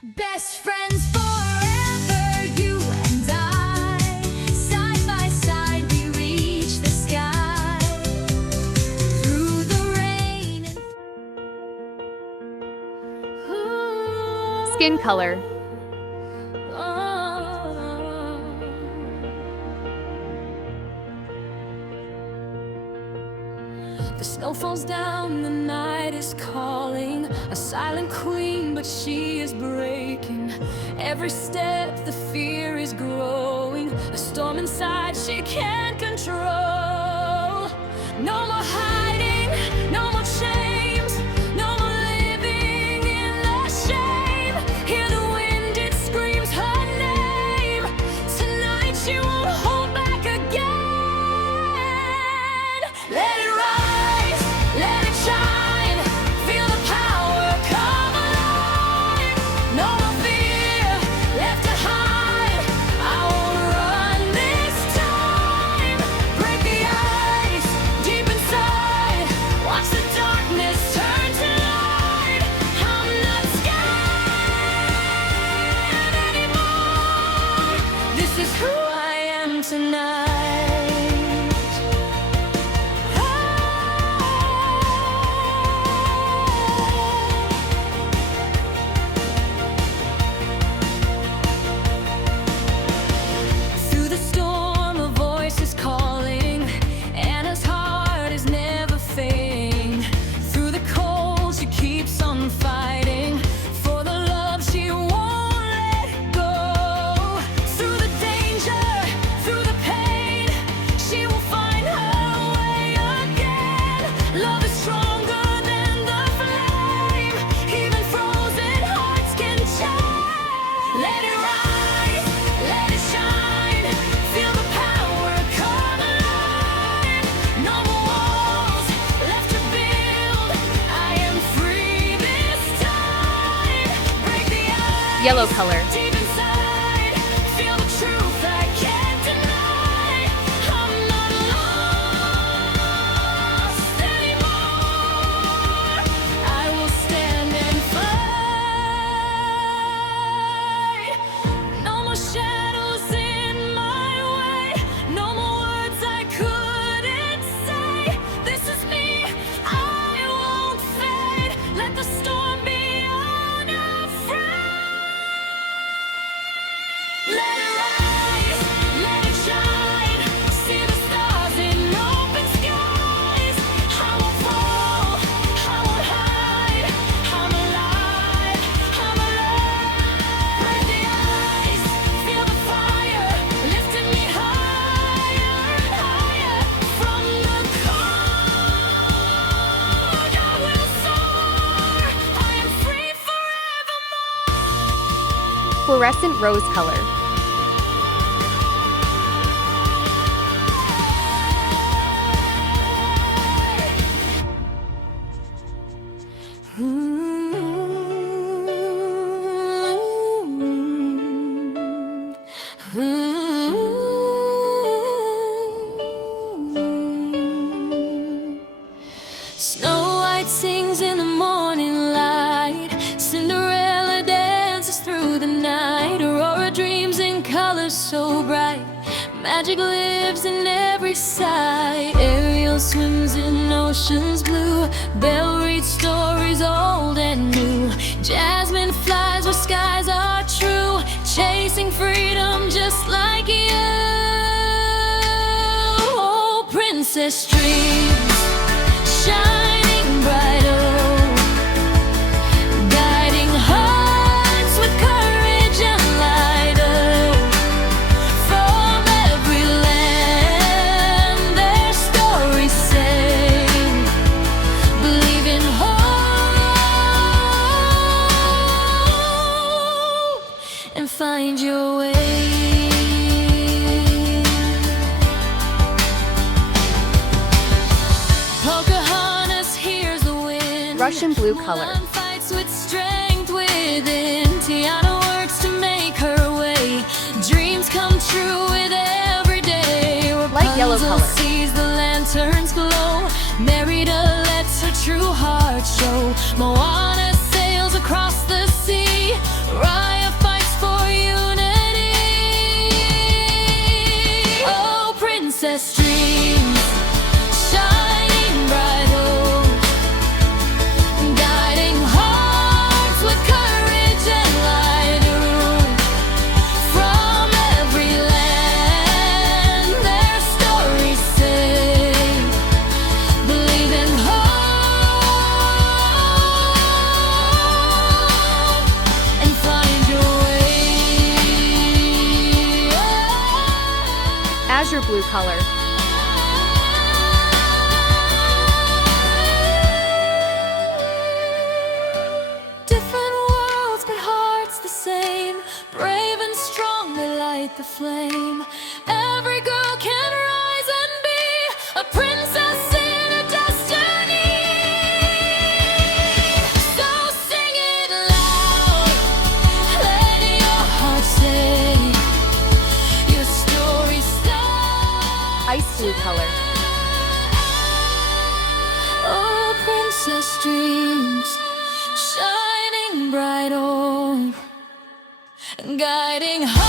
Best friends forever, you and I. Side by side we reach the sky. Through the rain and Skin color. the snow falls down, the night is calling. A silent queen, but she is breaking. Every step, the fear is growing. A storm inside she can't control. No more hiding, no more chains. No more living in the shame. Hear the wind, it screams her name. Tonight she won't hold back again. Let it rise, let it shine. Feel the power come alive. No more fear left to hide. I won't run this time. Break the ice deep inside. Watch the darkness turn to light. I'm not scared anymore. This is who I am tonight. Through the storm, a voice is calling. Anna's heart is never fading. Through the cold, she keeps on fighting for the love she won't let go. Through the danger, through the pain, she will find her way again. Love is stronger than the flame. Even frozen hearts can change. Let it rise, let it shine. Feel the power come alive. No more walls left to build. I am free this time. Break the ice Yellow color. deep inside. Feel the truth I can't deny. I'm not lost anymore. I will stand and fight. No more shadows in my way. No more words I couldn't say. This is me, I won't fade. Let the storm be unafraid. Let it rise, let it shine. See the stars in open skies. I won't fall, I won't hide. I'm alive, I'm alive. Break the ice, feel the fire, lifting me higher and higher. From the cold, I will soar. I am free forevermore. Fluorescent rose color. Snow White sings in the morning light. Cinderella dances through the night. Aurora dreams in colors so bright. Magic lives in every sight. Ariel swims in oceans blue. Belle reads stories old and new. Jasmine flies where skies are true. Chasing freedom just like you. Oh, princess dreams shining bright, oh, guiding hearts with courage and light, oh. From every land their stories sing. Believe in hope and find your way. Pocahontas hears the wind. Russian blue color. Mulan fights with strength within. Tiana works to make her way. Dreams come true with every day. Light yellow Rapunzel color. sees the lanterns glow. Merida lets her true heart show. Moana sails across the sea. azure blue color. Different worlds, but hearts the same. Brave and strong, they light the flame. Every girl can rise and be a princess in her destiny. So sing it loud, let your heart say your story starts. Ice blue color. Oh, princess dreams, shining bright on, guiding hearts.